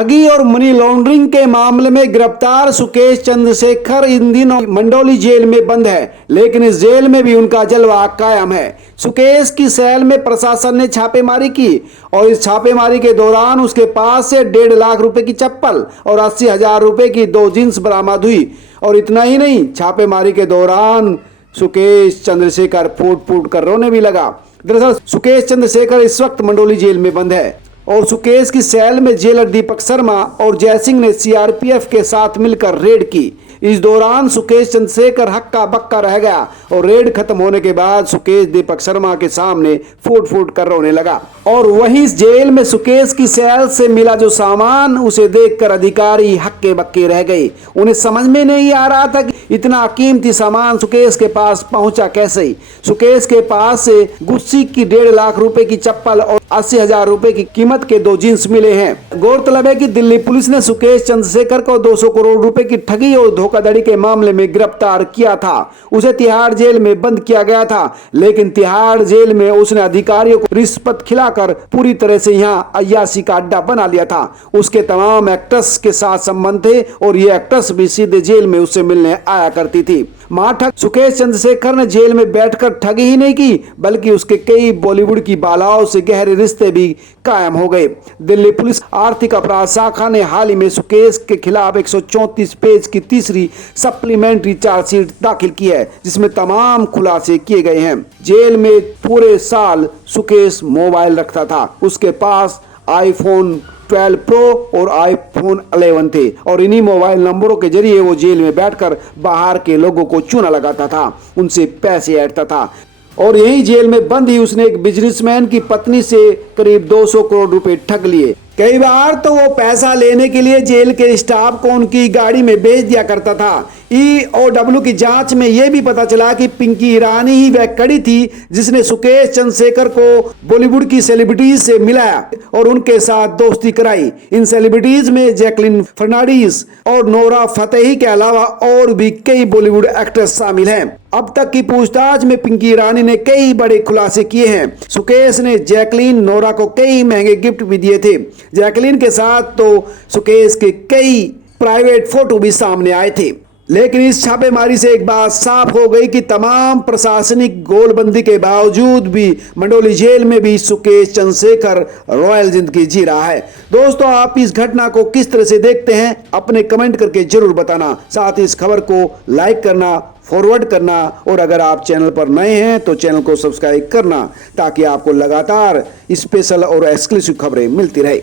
ठगी और money laundering के मामले में गिरफ्तार सुकेश चंद्रशेखर इन दिनों मंडौली जेल में बंद है, लेकिन इस जेल में भी उनका जलवा कायम है। सुकेश की सेल में प्रशासन ने छापेमारी की और इस छापेमारी के दौरान उसके पास से 1.5 लाख रुपए की चप्पल और 80,000 रुपए की 2 जींस बरामद हुई। और इतना ही नहीं, छापेमारी के दौरान सुकेश चंद्रशेखर फूट फूट कर रोने भी लगा। दरअसल सुकेश चंद्रशेखर इस वक्त मंडौली जेल में बंद है और सुकेश की सेल में जेलर दीपक शर्मा और जयसिंह ने सीआरपीएफ के साथ मिलकर रेड की। इस दौरान सुकेश चंद्रशेखर हक्का बक्का रह गया और रेड खत्म होने के बाद सुकेश दीपक शर्मा के सामने फूट फूट कर रोने लगा। और वहीं इस जेल में सुकेश की सेल से मिला जो सामान, उसे देखकर अधिकारी हक्के बक्के रह गए। उन्हें समझ में नहीं आ रहा था कि इतना कीमती सामान सुकेश के पास पहुंचा कैसे। सुकेश के पास से गुस्सी की 1.5 लाख रुपए की चप्पल और 80,000 रुपए की कीमत के 2 जींस मिले हैं। गौरतलब है कि दिल्ली पुलिस ने सुकेश चंद्रशेखर को 200 करोड़ रुपए की ठगी और धोखाधड़ी के मामले में गिरफ्तार किया था। उसे तिहाड़ जेल में बंद किया गया था, लेकिन तिहाड़ जेल में उसने अधिकारियों को रिश्वत खिलाकर पूरी तरह से यहां अय्याशी का अड्डा बना लिया था। उसके तमाम एक्टर्स के साथ संबंध थे और ये एक्टर्स भी सीधे जेल में उससे मिलने आया करती थी। महाठग सुकेश चंद्रशेखर ने जेल में बैठकर ठगी ही नहीं की, बल्कि उसके कई बॉलीवुड की बालाओं से गहरे रिश्ते भी कायम हो गए। दिल्ली पुलिस आर्थिक अपराध शाखा ने हाल ही में सुकेश के खिलाफ 134 पेज की तीसरी सप्लीमेंट्री चार्जशीट दाखिल की है, जिसमें तमाम खुलासे किए गए हैं। जेल में पूरे साल सुकेश मोबाइल रखता था। उसके पास iPhone 12 प्रो और iPhone 11 थे और इन्हीं मोबाइल नंबरों के जरिए वो जेल में बैठकर बाहर के लोगों को चूना लगाता था, उनसे पैसे ऐंठता था। और यही जेल में बंद ही उसने एक बिजनेसमैन की पत्नी से करीब 200 करोड़ रुपए ठग लिए। कई बार तो वो पैसा लेने के लिए जेल के स्टाफ को उनकी गाड़ी में भेज दिया करता था। EOW की जांच में यह भी पता चला कि पिंकी ईरानी ही वह कड़ी थी जिसने सुकेश चंद्रशेखर को बॉलीवुड की सेलिब्रिटीज से मिलाया और उनके साथ दोस्ती कराई। इन सेलिब्रिटीज में जैकलीन फर्नांडीज और नोरा फतेही के अलावा और भी कई बॉलीवुड एक्ट्रेस शामिल हैं। अब तक की पूछताछ में पिंकी ईरानी ने कई बड़े खुलासे किए हैं। सुकेश ने जैकलीन, नोरा को कई महंगे गिफ्ट भी दिए थे। जैकलीन के साथ तो सुकेश के कई प्राइवेट फोटो भी सामने आए थे। लेकिन इस छापेमारी से एक बात साफ हो गई कि तमाम प्रशासनिक गोलबंदी के बावजूद भी मंडौली जेल में भी सुकेश चंद्रशेखर रॉयल जिंदगी जी रहा है। दोस्तों, आप इस घटना को किस तरह से देखते हैं, अपने कमेंट करके जरूर बताना। साथ ही इस खबर को लाइक करना, फॉरवर्ड करना और अगर आप चैनल पर नए हैं तो चैनल को सब्सक्राइब करना, ताकि आपको लगातार स्पेशल और एक्सक्लूसिव खबरें मिलती रहे।